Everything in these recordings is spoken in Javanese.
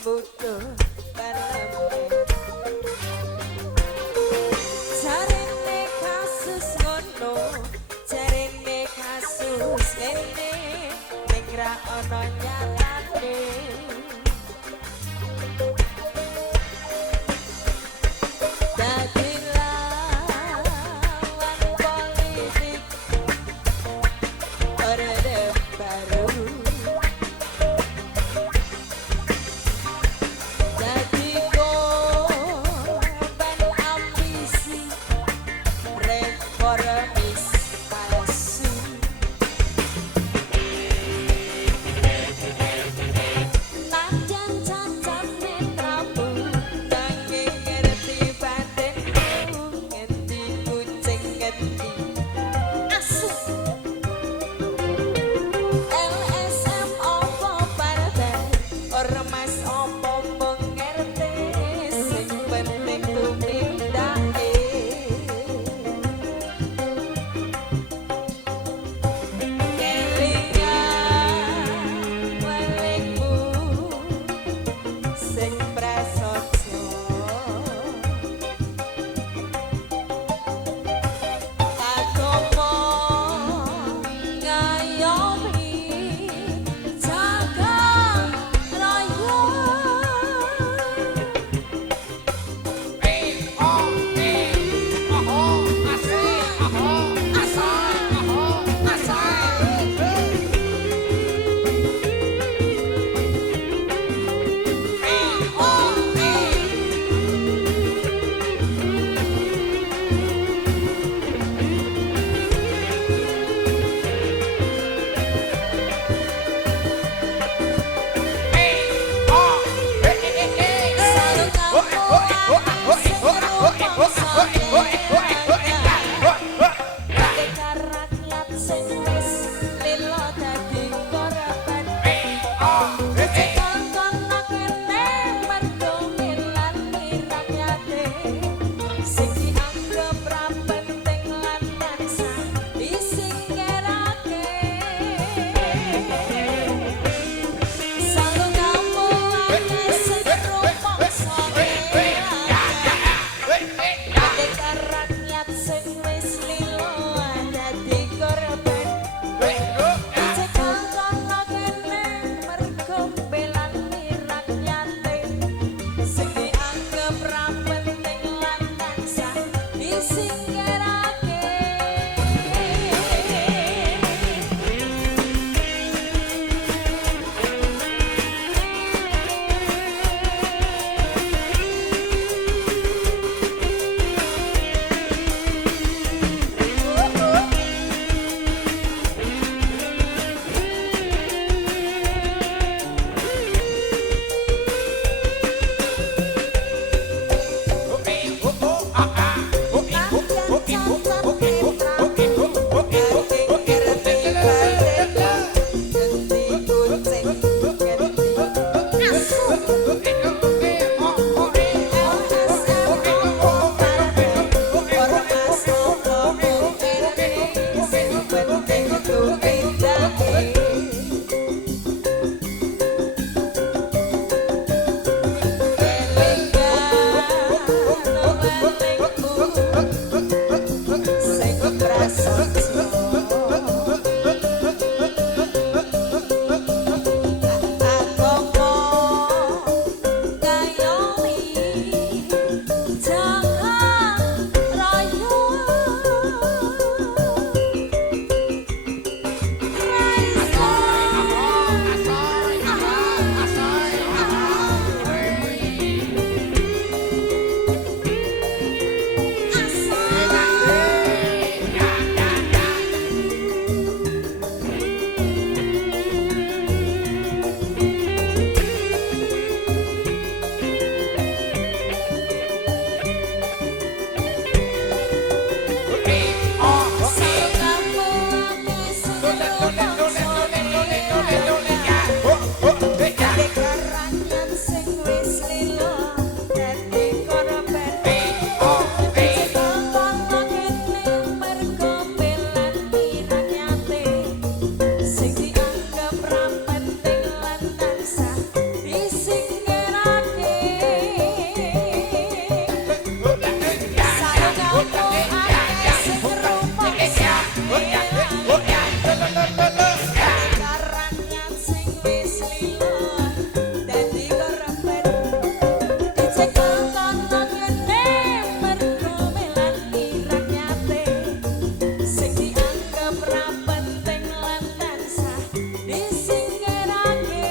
butuh parlemen jarene kasus ngono jarene kasus ngene ning ra ono nyatane dadi lawan politik orde baru dadi korban ambisi reformis palsu najan cacane prabu nanging ngerti batinku ngendi kucing ngendi asu LSM opo partai ormas opo mung ngerti sing penting tumindake kelingan welingmu sing prasaja agama ngayomi jagat raya Karangan sing wis lilo dadi korban dicekel kono kene mergo melan irakyate sing dianggap ra penting lan tansah disingkirake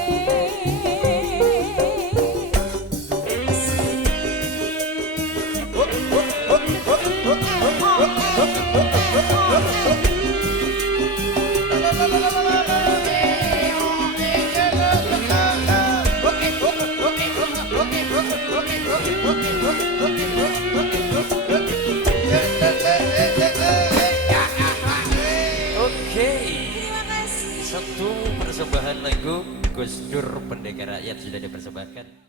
Oke, terima kasih satu persembahan lagu Gus Dur Pendekar Rakyat sudah dipersembahkan.